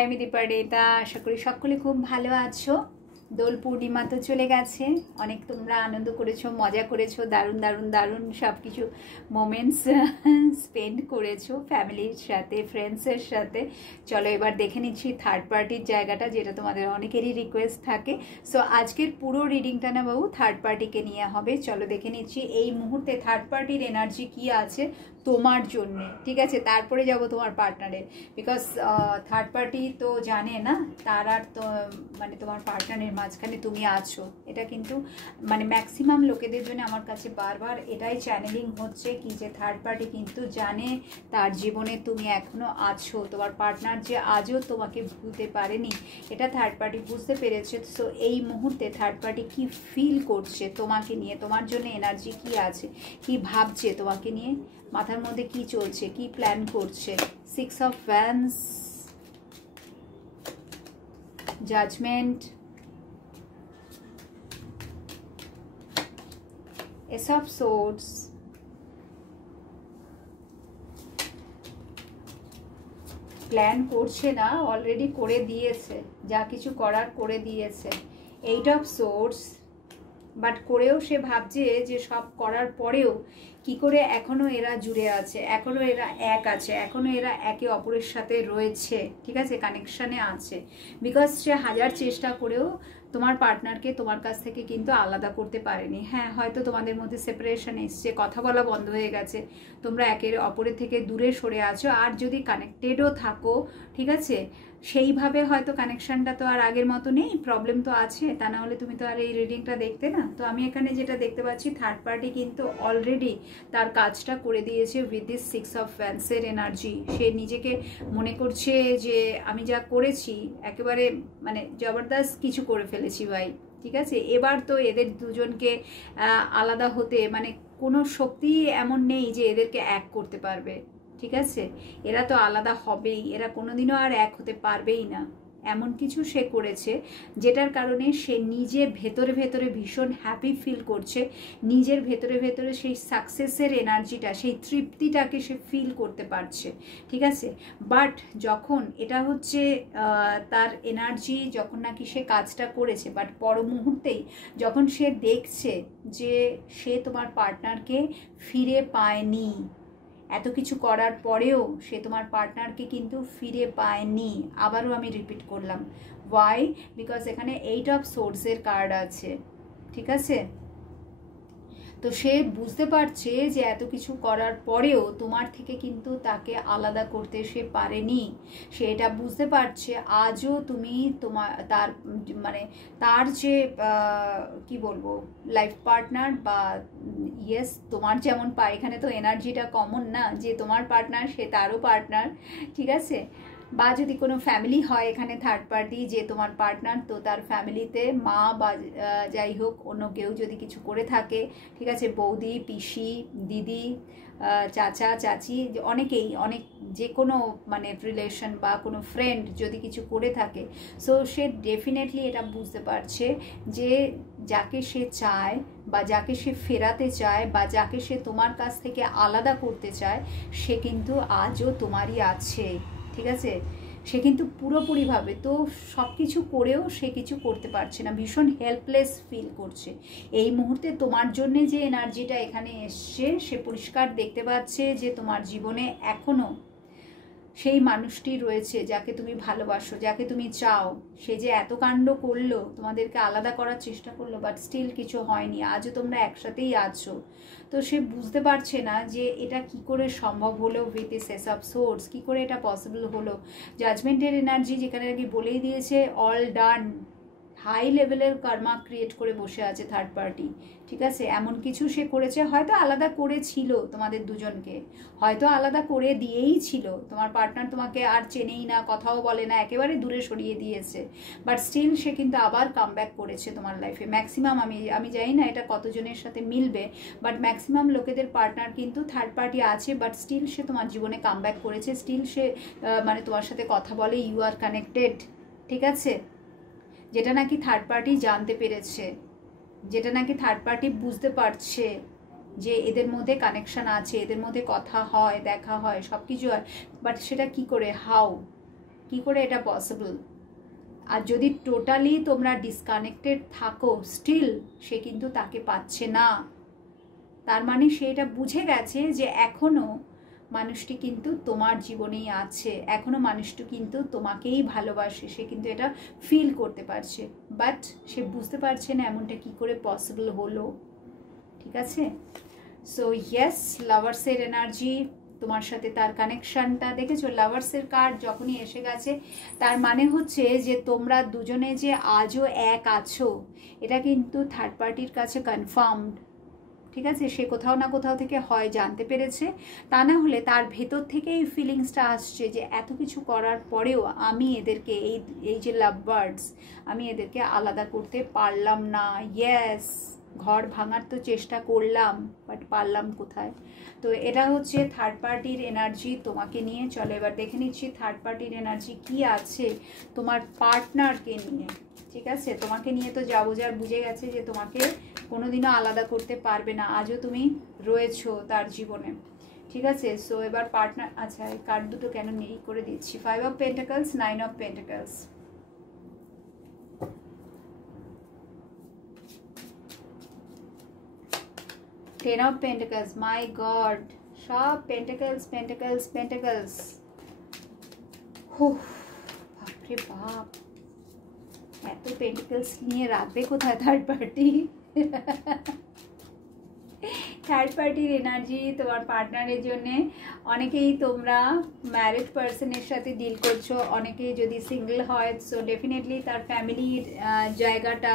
High আমি দীপারিতা, আশা করি সকলে খুব ভালো আছো। দোল পূর্ণিমা তো চলে গেছে, অনেক তোমরা আনন্দ করেছো, মজা করেছো, দারুণ দারুণ দারুণ সব কিছু মোমেন্টস স্পেন্ড করেছো ফ্যামিলির সাথে, ফ্রেন্ডসের সাথে। চলো এবার দেখে নিচ্ছি থার্ড পার্টির জায়গাটা, যেটা তোমাদের অনেকেরই রিকোয়েস্ট থাকে। সো আজকের পুরো রিডিংটা না বাবু থার্ড পার্টিকে নিয়ে হবে। চলো দেখে নিচ্ছি এই মুহূর্তে থার্ড পার্টির এনার্জি কি আছে তোমার জন্য, ঠিক আছে? তারপরে যাব তোমার পার্টনারের, বিকজ থার্ড পার্টি তো জানে না তার আর তো মানে তোমার পার্টনারের মাঝখানে তুমি আছো। এটা কিন্তু মানে ম্যাক্সিমাম লোকেদের জন্য আমার কাছে বারবার এটাই চ্যানেলিং হচ্ছে কি, যে থার্ড পার্টি কিন্তু জানে তার জীবনে তুমি এখনো আছো, তোমার পার্টনার যে আজও তোমাকে ভুলতে পারেনি এটা থার্ড পার্টি বুঝতে পেরেছে। সো এই মুহূর্তে থার্ড পার্টি কি ফিল করছে তোমাকে নিয়ে, তোমার জন্য এনার্জি কি আছে, কি ভাবছে তোমাকে নিয়ে, মাথার মধ্যে কি চলছে, কি প্ল্যান করছে। 6 of wands, judgment, ace of swords, plan করছে না, অলরেডি করে দিয়েছে, যা কিছু করার করে দিয়েছে। 8 অফ সোর্ডস, বাট করেও সে ভাবছে যে সব করার পরেও কি করে এখনো এরা জুড়ে আছে, এখনো এরা এক আছে, এখনো এরা একে অপরের সাথে রয়েছে, ঠিক আছে, কানেকশানে আছে। বিকজ সে হাজার চেষ্টা করেও তোমার পার্টনারকে তোমার কাছ থেকে কিন্তু আলাদা করতে পারেনি। হ্যাঁ, হয়তো তোমাদের মধ্যে সেপারেশন এসছে, কথা বলা বন্ধ হয়ে গেছে, তোমরা একের অপরের থেকে দূরে সরে আছো। আর যদি কানেক্টেডও থাকো, ঠিক আছে, সেইভাবে হয়তো কানেকশানটা তো আর আগের মতো নেই, প্রবলেম তো আছে, তা না হলে তুমি তো আর এই রিডিংটা দেখতে না। তো আমি এখানে যেটা দেখতে পাচ্ছি, থার্ড পার্টি কিন্তু অলরেডি তার কাজটা করে দিয়েছে উইথ দিস 6 অফ ওয়ান্ডসের এনার্জি। সে নিজেকে মনে করছে যে আমি যা করেছি একেবারে মানে জবরদস্ত কিছু করে ফেলেছি ভাই, ঠিক আছে। এবার তো এদের দুজনকে আলাদা হতে মানে কোনো শক্তি এমন নেই যে এদেরকে এক করতে পারবে, ঠিক আছে। এরা তো আলাদা হবেই, এরা কোনোদিনও আর এক হতে পারবেই না। এমন কিছু সে করেছে যেটার কারণে সে নিজে ভেতরে ভেতরে ভীষণ হ্যাপি ফিল করছে, নিজের ভেতরে ভেতরে সেই সাকসেসের এনার্জিটা, সেই তৃপ্তিটাকে সে ফিল করতে পারছে, ঠিক আছে। বাট যখন এটা হচ্ছে তার এনার্জি, যখন নাকি সে কাজটা করেছে, বাট পর মুহূর্তেই যখন সে দেখছে যে সে তোমার পার্টনারকে ফিরে পায়নি, এত কিছু করার পরেও সে তোমার পার্টনারকে কিন্তু ফিরে পায়নি। আবারও আমি রিপিট করলাম, ওয়াই? বিকজ এখানে 8 অফ সোর্সের কার্ড আছে, ঠিক আছে। তো সে বুঝতে পারছে যে এত কিছু করার পরেও তোমার থেকে কিন্তু তাকে আলাদা করতে সে পারেনি। সে এটা বুঝতে পারছে আজও তুমি তার মানে তার যে কি বলবো লাইফ পার্টনার বা ইয়েস তোমার যেমন পায়, এখানে তো এনার্জিটা কমন না, যে তোমার পার্টনার সে তারও পার্টনার, ঠিক আছে। বা যদি কোনো ফ্যামিলি হয় এখানে থার্ড পার্টি যে তোমার পার্টনার, তো তার ফ্যামিলিতে মা বা যাই হোক অন্য কেউ যদি কিছু করে থাকে, ঠিক আছে, বৌদি, পিসি, দিদি, চাচা, চাচি, অনেকেই, অনেক যে কোনো মানে রিলেশন বা কোনো ফ্রেন্ড যদি কিছু করে থাকে, সো সে ডেফিনেটলি এটা বুঝতে পারছে যে যাকে সে চায় বা যাকে সে ফেরাতে চায় বা যাকে সে তোমার কাছ থেকে আলাদা করতে চায়, সে কিন্তু আজও তোমারই আছে, ঠিক আছে। সে কিন্তু পুরোপুরিভাবে তো সব কিছু করেও সে কিছু করতে পারছে না, ভীষণ হেল্পলেস ফিল করছে এই মুহূর্তে। তোমার জন্যে যে এনার্জিটা এখানে এসছে, সে পরিষ্কার দেখতে পাচ্ছে যে তোমার জীবনে এখনও সেই মানুষটি রয়েছে যাকে তুমি ভালোবাসো, যাকে তুমি চাও। সে যে এত কাণ্ড করলো, তোমাদেরকে আলাদা করার চেষ্টা করলো, বাট স্টিল কিছু হয়নি, আজও তোমরা একসাথেই আছো। তো সে বুঝতে পারছে না যে এটা কি করে সম্ভব হলো with this S of swords, কি করে এটা পসিবল হলো। জাজমেন্টের এনার্জি যেখানে আর কি বলেই দিয়েছে অল ডান, হাই লেভেলের কর্মা ক্রিয়েট করে বসে আছে থার্ড পার্টি, ঠিক আছে। এমন কিছু সে করেছে, হয়তো আলাদা করেছিল তোমাদের দুজনকে, হয়তো আলাদা করে দিয়েই ছিল, তোমার পার্টনার তোমাকে আর চেনেই না, কথাও বলে না, একেবারে দূরে সরিয়ে দিয়েছে, বাট স্টিল সে কিন্তু আবার কাম ব্যাক করেছে তোমার লাইফে। ম্যাক্সিমাম আমি জানি না এটা কতজনের সাথে মিলবে, বাট ম্যাক্সিমাম লোকেদের পার্টনার কিন্তু থার্ড পার্টি আছে, বাট স্টিল সে তোমার জীবনে কাম ব্যাক করেছে, স্টিল সে মানে তোমার সাথে কথা বলে, ইউ আর কানেক্টেড, ঠিক আছে। যেটা নাকি থার্ড পার্টি জানতে পেরেছে, যেটা নাকি থার্ড পার্টি বুঝতে পারছে যে এদের মধ্যে কানেকশন আছে, এদের মধ্যে কথা হয়, দেখা হয়, সব কিছু হয়, বাট সেটা কি করে, হাউ, কি করে এটা পসিবল? আর যদি টোটালি তোমরা ডিসকানেক্টেড থাকো, স্টিল সে কিন্তু তাকে পাচ্ছে না। তার মানে সে এটা বুঝে গেছে যে এখনো মানুষটি কিন্তু তোমার জীবনেই আছে, এখনো মানুষটি কিন্তু তোমাকেই ভালোবাসে, সে কিন্তু এটা ফিল করতে পারছে, বাট সে বুঝতে পারছে না এমনটা কি করে পসিবল হলো। ঠিক আছে? সো ইয়েস, লাভার্সের এনার্জি, তোমার সাথে তার কানেকশনটা দেখেছো, লাভার্সের কার্ড যখনই এসে গেছে তার মানে হচ্ছে যে তোমরা দুজনে যে আজও এক আছো এটা কিন্তু থার্ড পার্টির কাছে কনফার্মড। ঠিক আছে? সে কোথাও না কোথাও থেকে হয় জানতে পেরেছে, তা না হলে তার ভেতর থেকে এই ফিলিংসটা আসছে যে এত কিছু করার পরেও আমি এদেরকে এই যে লাভ বার্ডস, আমি এদেরকে আলাদা করতে পারলাম না। ইয়েস, ঘর ভাঙার তো চেষ্টা করলাম, বাট পারলাম কোথায়? তো এটা হচ্ছে থার্ড পার্টির এনার্জি তোমাকে নিয়ে। চলো এবার দেখে নিচ্ছি থার্ড পার্টির এনার্জি কি আছে তোমার পার্টনারকে নিয়ে। ঠিক আছে? তোমাকে নিয়ে তো যাবো যার বুঝে গেছে যে তোমাকে কোনোদিনও আলাদা করতে পারবে না, আজও তুমি রয়েছো তার জীবনে। ঠিক আছে? সো এবার পার্টনার, আচ্ছা এই কার্ড দুটো কেন নেই করে দিচ্ছি। 5 of pentacles, 9 of pentacles, ten of pentacles. My god, সব পেন্টাকলস পেন্টাকলস পেন্টাকলস। বাপরে বাপ, এত পেন্টাকলস নিয়ে রাখবে কোথায় থার্ড পার্টি? থার্ড পার্টির এনার্জি তোমার পার্টনারের জন্যে। অনেকেই তোমরা ম্যারিড পার্সনের সাথে ডিল করছো, অনেকেই যদি সিঙ্গেল হয় সো ডেফিনেটলি তার ফ্যামিলির জায়গাটা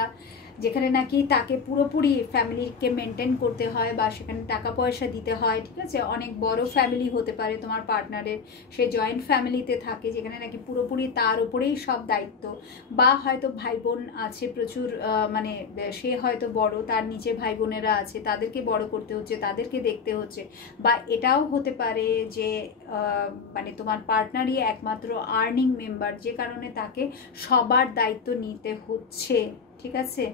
যেখানে নাকি তাকে পুরোপুরি ফ্যামিলিকে মেনটেন করতে হয় বা সেখানে টাকা পয়সা দিতে হয়। ঠিক আছে? অনেক বড় ফ্যামিলি হতে পারে তোমার পার্টনারের, সে জয়েন্ট ফ্যামিলিতে থাকে যেখানে নাকি পুরোপুরি তার উপরেই সব দায়িত্ব, বা হয়তো ভাই বোন আছে প্রচুর, মানে সে হয়তো বড়, তার নিচে ভাই বোনেরা আছে, তাদেরকে বড় করতে হচ্ছে, তাদেরকে দেখতে হচ্ছে। বা এটাও হতে পারে যে মানে তোমার পার্টনারই একমাত্র আর্নিং মেম্বার, যে কারণে তাকে সবার দায়িত্ব নিতে হচ্ছে। ঠিক আছে?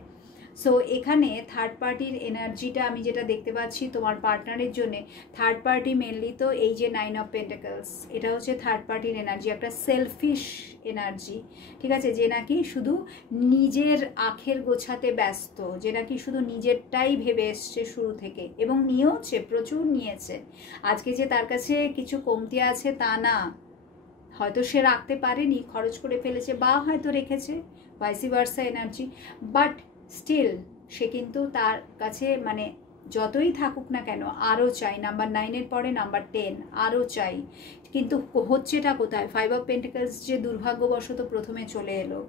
সো এখানে থার্ড পার্টির এনার্জিটা আমি যেটা দেখতে পাচ্ছি তোমার পার্টনারের জন্য, থার্ড পার্টি মেনলি তো এই যে 9 অফ পেন্টাকলস, এটা হচ্ছে থার্ড পার্টির এনার্জি, একটা সেলফিশ এনার্জি। ঠিক আছে? যে নাকি শুধু নিজের আখের গোছাতে ব্যস্ত, যে নাকি শুধু নিজেরটাই ভেবে এসছে শুরু থেকে, এবং নিয়েওছে, প্রচুর নিয়েছে। আজকে যে তার কাছে কিছু কমতি আছে তা না, হয়তো সে রাখতে পারেনি, খরচ করে ফেলেছে, বা হয়তো রেখেছে, vice versa energy, but still সে কিন্তু তার কাছে মানে যতই থাকুক না কেন আরও চাই। নাম্বার 9-এর পরে নাম্বার 10, আরও চাই। কিন্তু হচ্ছেটা কোথায়? 5 অফ পেন্টিকলস যে দুর্ভাগ্যবশত প্রথমে চলে এলো।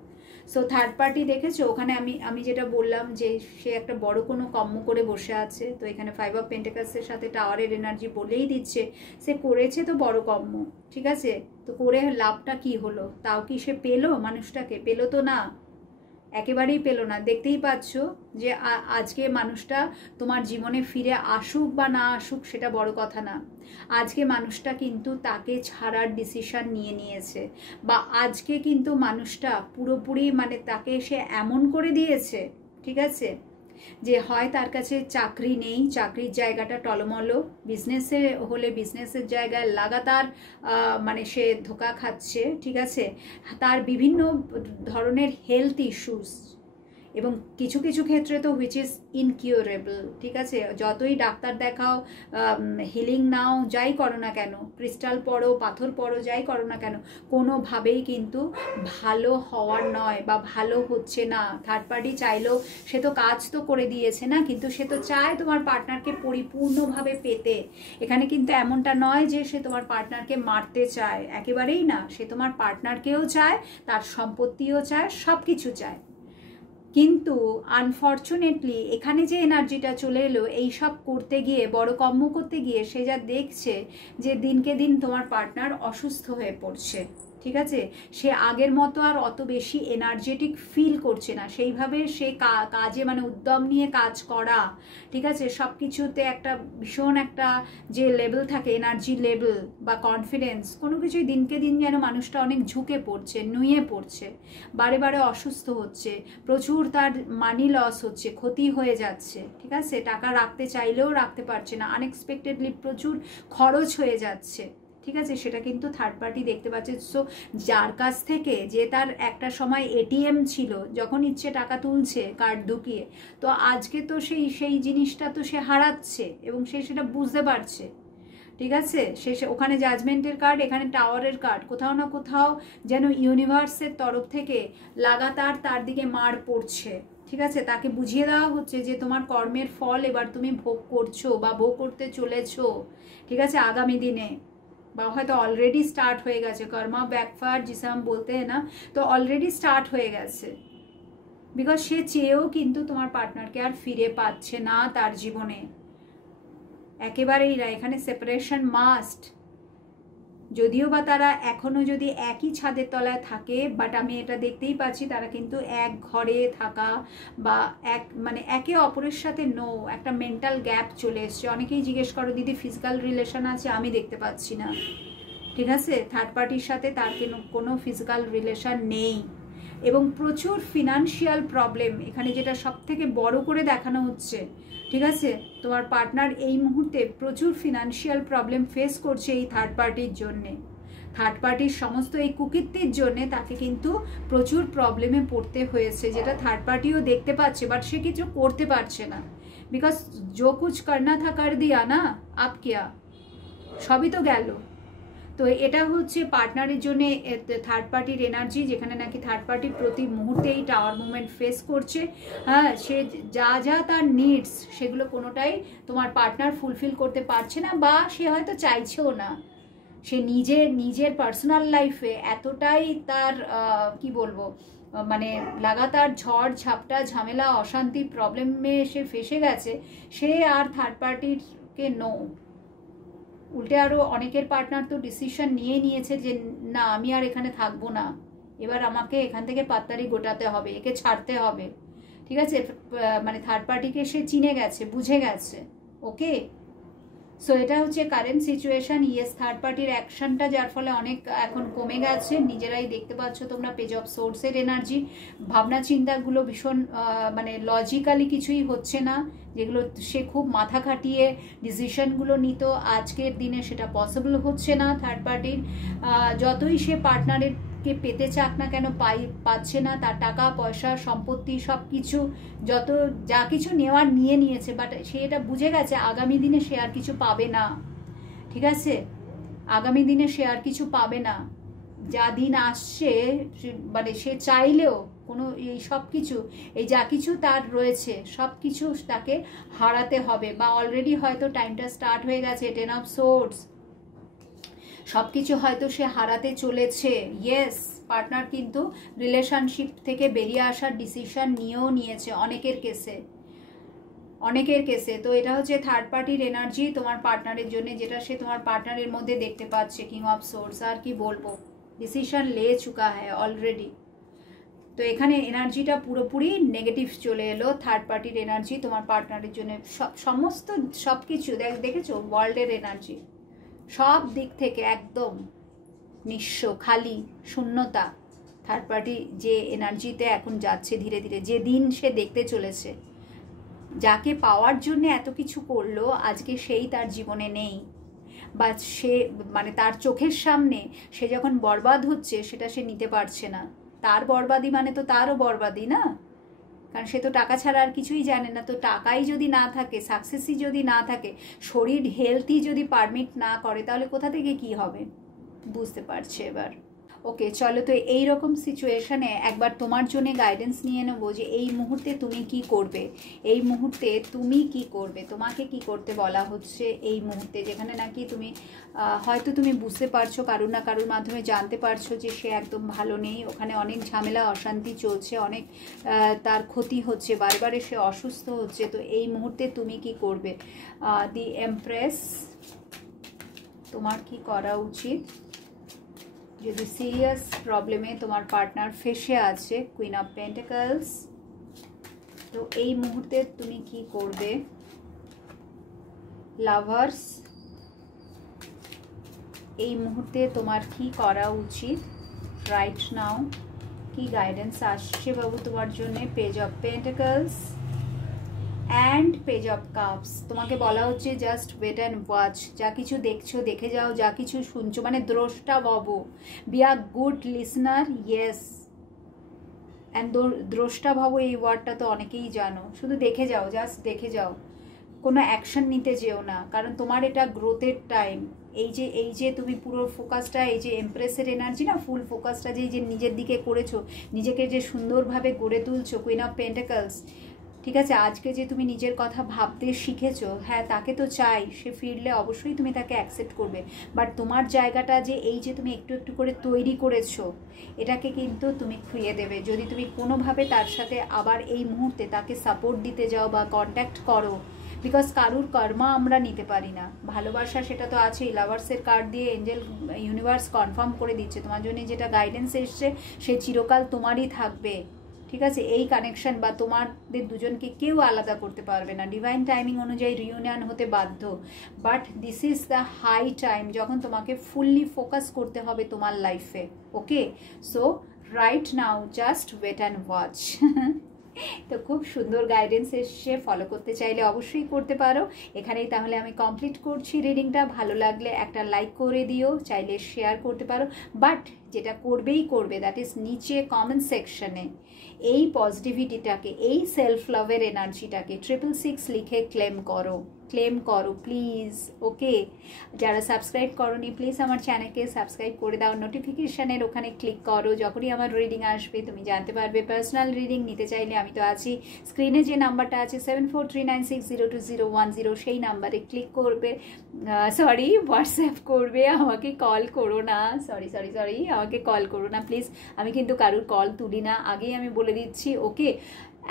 সো থার্ড পার্টি দেখেছো ওখানে আমি যেটা বললাম যে সে একটা বড় কোনো কর্ম করে বসে আছে, তো এখানে 5 অফ পেন্টিকলসের সাথে টাওয়ারের এনার্জি বলেই দিচ্ছে সে করেছে তো বড় কর্ম। ঠিক আছে? তো করে লাভটা কি হলো? তাও কি সে পেলো? মানুষটাকে পেলো তো না, একেবারেই পেলো না। দেখতেই পাচ্ছ যে আজকে মানুষটা তোমার জীবনে ফিরে আসুক বা না আসুক সেটা বড় কথা না, আজকে মানুষটা কিন্তু তাকে ছাড়ার ডিসিশন নিয়ে নিয়েছে, বা আজকে কিন্তু মানুষটা পুরোপুরি মানে তাকে সে এমন করে দিয়েছে। ঠিক আছে? যে হয় তার কাছে চাকরি নেই, চাকরির জায়গাটা টলমলো, বিজনেসে হলে বিজনেসের জায়গায় লাগাতার মানে সে ধোঁকা খাচ্ছে। ঠিক আছে? তার বিভিন্ন ধরনের হেলথ ইস্যুস, এবং কিছু কিছু ক্ষেত্রে তো হুইচ ইজ ইনকিউরেবল। ঠিক আছে? যতই ডাক্তার দেখাও, হিলিং নাও, যাই করো না কেন, ক্রিস্টাল পড়ো, পাথর পড়ো, যাই করো না কেন, কোনোভাবেই কিন্তু ভালো হওয়ার নয় বা ভালো হচ্ছে না। থার্ড পার্টি চাইলেও সে তো কাজ তো করে দিয়েছে না, কিন্তু সে তো চায় তোমার পার্টনারকে পরিপূর্ণভাবে পেতে। এখানে কিন্তু এমনটা নয় যে সে তোমার পার্টনারকে মারতে চায়, একেবারেই না। সে তোমার পার্টনারকেও চায়, তার সম্পত্তিও চায়, সব কিছু চায়। কিন্তু আনফর্চুনেটলি এখানে যে এনার্জিটা চলে এলো এই সব করতে গিয়ে, বড় কর্ম করতে গিয়ে, সে যা দেখছে যে দিনকে দিন তোমার পার্টনার অসুস্থ হয়ে পড়ছে। ঠিক আছে? সে আগের মতো আর অত বেশি এনার্জেটিক ফিল করছে না, সেইভাবে সে কাজে মানে উদ্যম নিয়ে কাজ করা। ঠিক আছে? সব কিছুতে একটা ভীষণ একটা যে লেভেল থাকে, এনার্জি লেভেল বা কনফিডেন্স, কোনো কিছুই দিনকে দিন যেন মানুষটা অনেক ঝুঁকে পড়ছে, নুয়ে পড়ছে, বারে বারে অসুস্থ হচ্ছে, প্রচুর তার মানি লস হচ্ছে, ক্ষতি হয়ে যাচ্ছে। ঠিক আছে? টাকা রাখতে চাইলেও রাখতে পারছে না, আনএক্সপেক্টেডলি প্রচুর খরচ হয়ে যাচ্ছে। ঠিক আছে, সেটা কিন্তু থার্ড পার্টি দেখতে পাচ্ছে। সো যার কাছ থেকে, যে তার একটা সময় এটিএম ছিল, যখন ইচ্ছে টাকা তুলছে কার্ড ঢুকিয়ে, তো আজকে তো সেই জিনিসটা তো সে হারাচ্ছে এবং সে সেটা বুঝতে পারছে। ঠিক আছে, সে ওখানে জাজমেন্টের কার্ড, এখানে টাওয়ারের কার্ড, কোথাও না কোথাও যেন ইউনিভার্সের তরফ থেকে লাগাতার তার দিকে মার পড়ছে। ঠিক আছে, তাকে বুঝিয়ে দেওয়া হচ্ছে যে তোমার কর্মের ফল এবার তুমি ভোগ করছো বা ভোগ করতে চলেছো। ঠিক আছে, আগামী দিনে, বা হয়তো অলরেডি স্টার্ট হয়ে গেছে। কর্মা ব্যাকফায়ার जिसे हम बोलते हैं ना, তো অলরেডি স্টার্ট হয়ে গেছে। বিকজ সে চেয়েও কিন্তু তোমার পার্টনারকে আর ফিরে পাচ্ছে না তার জীবনে, একেবারেই না। এখানে সেপারেশন মাস্ট। যদিও বা তারা এখনো যদি একই ছাদের তলায় থাকে, বাট আমি এটা দেখতেই পাচ্ছি তারা কিন্তু এক ঘরে থাকা বা মানে একে অপরের সাথে একটা মেন্টাল গ্যাপ চলে এসছে। অনেকেই জিজ্ঞেস করো দিদি ফিজিক্যাল রিলেশন আছে, আমি দেখতে পাচ্ছি না। ঠিক আছে, থার্ড পার্টির সাথে তার কোনো ফিজিক্যাল রিলেশন নেই। এবং প্রচুর ফিনান্সিয়াল প্রবলেম এখানে, যেটা সব থেকে বড় করে দেখানো হচ্ছে। ঠিক আছে, তোমার পার্টনার এই মুহূর্তে প্রচুর ফিনান্সিয়াল প্রবলেম ফেস করছে এই থার্ড পার্টির জন্যে। থার্ড পার্টির সমস্ত এই কুকীর্তির জন্যে তাকে কিন্তু প্রচুর প্রবলেমে পড়তে হয়েছে, যেটা থার্ড পার্টিও দেখতে পাচ্ছে, বাট সে কিছু করতে পারছে না। বিকজ জো কুছ করনা থা কর দিয়া না, আপ কিয়া, সবই তো গেল। তো এটা হচ্ছে পার্টনারের জন্য থার্ড পার্টির এনার্জি, যেখানে নাকি থার্ড পার্টি প্রতি মুহূর্তেই টাওয়ার মুভমেন্ট ফেস করছে। হ্যাঁ, সে যা তার নিডস সেগুলো কোনোটাই তোমার পার্টনার ফুলফিল করতে পারছে না, বা সে হয়তো চাইছেও না। সে নিজের পার্সোনাল লাইফে এতটাই তার কি বলবো, মানে লাগাতার ঝড় ঝাপটা ঝামেলা অশান্তি প্রবলেমে সে ফেসে গেছে, সে আর থার্ড পার্টিকে উল্টে আরও অনেকের পার্টনার তো ডিসিশন নিয়েছে যে না, আমি আর এখানে থাকবো না, এবার আমাকে এখান থেকে পাত্তারি গোটাতে হবে, একে ছাড়তে হবে। ঠিক আছে, মানে থার্ড পার্টিকে সে চিনে গেছে, বুঝে গেছে। ওকে, সো এটা হচ্ছে কারেন্ট সিচুয়েশন। ইয়েস, থার্ড পার্টির অ্যাকশনটা যার ফলে অনেক এখন কমে গেছে, নিজেরাই দেখতে পাচ্ছ তোমরা। পেজ অফ সোর্সের এনার্জি, ভাবনা চিন্তাগুলো ভীষণ মানে লজিক্যালি কিছুই হচ্ছে না, যেগুলো সে খুব মাথা খাটিয়ে ডিসিশনগুলো নিত, আজকের দিনে সেটা পসিবল হচ্ছে না থার্ড পার্টির। যতই সে পার্টনারের কে পেতে চাক না কেন, পাচ্ছে না। তার টাকা পয়সা সম্পত্তি সব কিছু, যা কিছু নেওয়ার নিয়েছে, বাট সে এটা বুঝে গেছে আগামী দিনে সে আর কিছু পাবে না। ঠিক আছে, আগামী দিনে সে আর কিছু পাবে না। যা দিন আসছে, মানে সে চাইলেও কোনো এই সব কিছু, এই যা কিছু তার রয়েছে সব কিছু তাকে হারাতে হবে, বা অলরেডি হয়তো টাইমটা স্টার্ট হয়ে গেছে। 10 অফ সোর্স, সব কিছু হয়তো সে হারাতে চলেছে। ইয়েস, পার্টনার কিন্তু রিলেশনশিপ থেকে বেরিয়ে আসার ডিসিশন নিয়েছে অনেকের কেসে। তো এটা হচ্ছে থার্ড পার্টির এনার্জি তোমার পার্টনারের জন্য, যেটা সে তোমার পার্টনারের মধ্যে দেখতে পাচ্ছে। কিং অফ সোর্স, আর কি বলবো, ডিসিশন লে চুকা হ্যায় অলরেডি। তো এখানে এনার্জিটা পুরোপুরি নেগেটিভ চলে এলো। থার্ড পার্টির এনার্জি তোমার পার্টনারের জন্য সমস্ত সব কিছু দেখেছো, ওয়ার্ল্ডের এনার্জি সব দিক থেকে একদম নিঃস্ব, খালি, শূন্যতা। থার্ড পার্টি যে এনার্জিতে এখন যাচ্ছে ধীরে ধীরে, যে দিন সে দেখতে চলেছে, যাকে পাওয়ার জন্য এত কিছু করলো, আজকে সেই তার জীবনে নেই, বা সে মানে তার চোখের সামনে সে যখন বরবাদ হচ্ছে সেটা সে নিতে পারছে না। তার বরবাদি মানে তো তারও বরবাদি না, কারণ সে তো টাকা ছাড়া আর কিছুই জানে না। তো টাকাই যদি না থাকে, সাকসেসই যদি না থাকে, শরীর হেলথই যদি পারমিট না করে, তাহলে কোথা থেকে কি হবে বুঝতে পারছে এবার। ওকে, চলো, তো এই রকম সিচুয়েশনে একবার তোমার জন্য গাইডেন্স নিয়ে নেবো যে এই মুহূর্তে তুমি কি করবে, এই মুহূর্তে তুমি কি করবে, তোমাকে কি করতে বলা হচ্ছে এই মুহূর্তে, যেখানে নাকি তুমি হয়তো তুমি বুঝতে পারছো, কারুর না কারুর মাধ্যমে জানতে পারছো যে সে একদম ভালো নেই, ওখানে অনেক ঝামেলা অশান্তি চলছে, অনেক তার ক্ষতি হচ্ছে, বারবারে সে অসুস্থ হচ্ছে। তো এই মুহূর্তে তুমি কি করবে? দি এমপ্রেস, তোমার কি করা উচিত যদি সিরিয়াস প্রবলেমে তোমার পার্টনার ফেসে আছে? কুইন অফ পেন্টাকলস, তো এই মুহূর্তে তুমি কি করবে? লাভার্স, এই মুহূর্তে তোমার কি করা উচিত রাইট নাও? কি গাইডেন্স আসছে বাবু তোমার জন্য? Page of pentacles, and page of cups. তোমাকে বলা হচ্ছে জাস্ট ওয়েট অ্যান্ড ওয়াচ। যা কিছু দেখছো দেখে যাও, যা কিছু শুনছো মানে দ্রষ্টা ভব, be a good listener. Yes, and দ্রষ্টা ভব এই ওয়ার্ডটা তো অনেকেই জানো। শুধু দেখে যাও, জাস্ট দেখে যাও, কোনো অ্যাকশন নিতে যেও না, কারণ তোমার এটা গ্রোথের টাইম। এই যে তুমি পুরো ফোকাসটা, এই যে এমপ্রেসের এনার্জি না, ফুল ফোকাসটা যে নিজের দিকে করেছো, নিজেকে যে সুন্দরভাবে গড়ে তুলছো, কুইন অফ পেন্টাকলস, ঠিক আছে, আজকে যে তুমি নিজের কথা ভাবতে শিখেছো, হ্যাঁ তাকে তো চাই, সে ফিরলে অবশ্যই তুমি তাকে অ্যাকসেপ্ট করবে, বাট তোমার জায়গাটা যে এই যে তুমি একটু একটু করে তৈরি করেছো, এটাকে কিন্তু তুমি খুইয়ে দেবে যদি তুমি কোনোভাবে তার সাথে আবার এই মুহূর্তে তাকে সাপোর্ট দিতে যাও বা কন্ট্যাক্ট করো। বিকজ কারুর কর্মা আমরা নিতে পারি না, ভালোবাসা সেটা তো আছেই। লাভার্সের কার্ড দিয়ে এঞ্জেল ইউনিভার্স কনফার্ম করে দিচ্ছে তোমার জন্য যেটা গাইডেন্স এসছে সে চিরকাল তোমারই থাকবে, ঠিক আছে। এই কানেকশন বা তোমাদের দুজনকে কেউ আলাদা করতে পারবে না। ডিভাইন টাইমিং অনুযায়ী রিউনিয়ন হতে বাধ্য, but this is the high time যখন তোমাকে ফুললি ফোকাস করতে হবে তোমার লাইফে। Okay, so right now just wait and watch. তো খুব সুন্দর গাইডেন্স এসে, ফলো করতে চাইলে অবশ্যই করতে পারো। এখানেই তাহলে আমি কমপ্লিট করছি রিডিংটা। ভালো লাগলে একটা লাইক করে দিও, চাইলে শেয়ার করতে পারো, বাট যেটা করবেই করবে দ্যাট ইজ নিচে কমেন্ট সেকশনে এই পজিটিভিটিটাকে, এই সেলফ লাভের এনার্জিটাকে 666 লিখে ক্লেম করো প্লিজ। ওকে, যারা সাবস্ক্রাইব করোনি প্লিজ আমার চ্যানেলকে সাবস্ক্রাইব করে দাও, নোটিফিকেশানের ওখানে ক্লিক করো, যখনই আমার রিডিং আসবে তুমি জানতে পারবে। পার্সোনাল রিডিং নিতে চাইলে আমি তো আছি, স্ক্রিনে যে নাম্বারটা আছে 7439602010 সেই নাম্বারে ক্লিক করবে, সরি হোয়াটসঅ্যাপ করবে, আমাকে কল করো না, সরি আমাকে কল করো না প্লিজ, আমি কিন্তু কারুর কল তুলি না, আগেই আমি বলে দিচ্ছি। ওকে,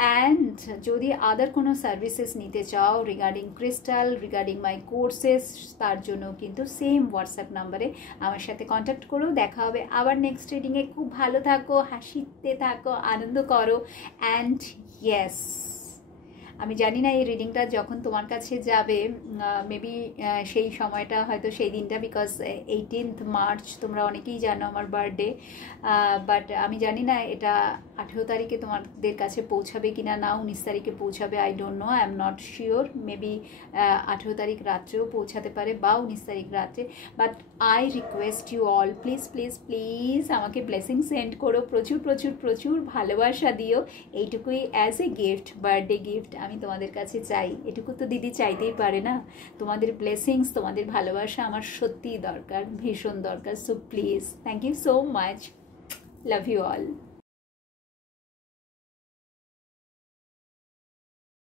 অ্যান্ড যদি আদার কোনো সার্ভিসেস নিতে চাও রিগার্ডিং ক্রিস্টাল, রিগার্ডিং মাই কোর্সেস, তার জন্য কিন্তু সেম হোয়াটসঅ্যাপ নাম্বারে আমার সাথে কন্ট্যাক্ট করো। দেখা হবে আবার নেক্সট রিডিংয়ে। খুব ভালো থাকো, হাসিতে থাকো, আনন্দ করো, অ্যান্ড ইয়েস, আমি জানি না এই রিডিংটা যখন তোমার কাছে যাবে মেবি সেই সময়টা হয়তো সেই দিনটা, বিকজ 18th মার্চ তোমরা অনেকেই জানো আমার বার্থডে, বাট আমি জানি না এটা 18 তারিখে তোমাদের কাছে পৌঁছাবে কিনা, না 19 তারিখে পৌঁছাবে, I don't know, I am not sure, maybe 18 তারিখ রাত্রেও পৌঁছাতে পারে বা 19 তারিখ রাত্রে, but I request you all please আমাকে ব্লেসিং সেন্ড করো, প্রচুর ভালোবাসা দিও, এইটুকুই as a gift, birthday gift আমি তোমাদের কাছে চাই। এটুকু তো দিদি চাইতেই পারে না, তোমাদের ব্লেসিংস, তোমাদের ভালোবাসা আমার সত্যিই দরকার, ভীষণ দরকার। So please, thank you so much, love you all.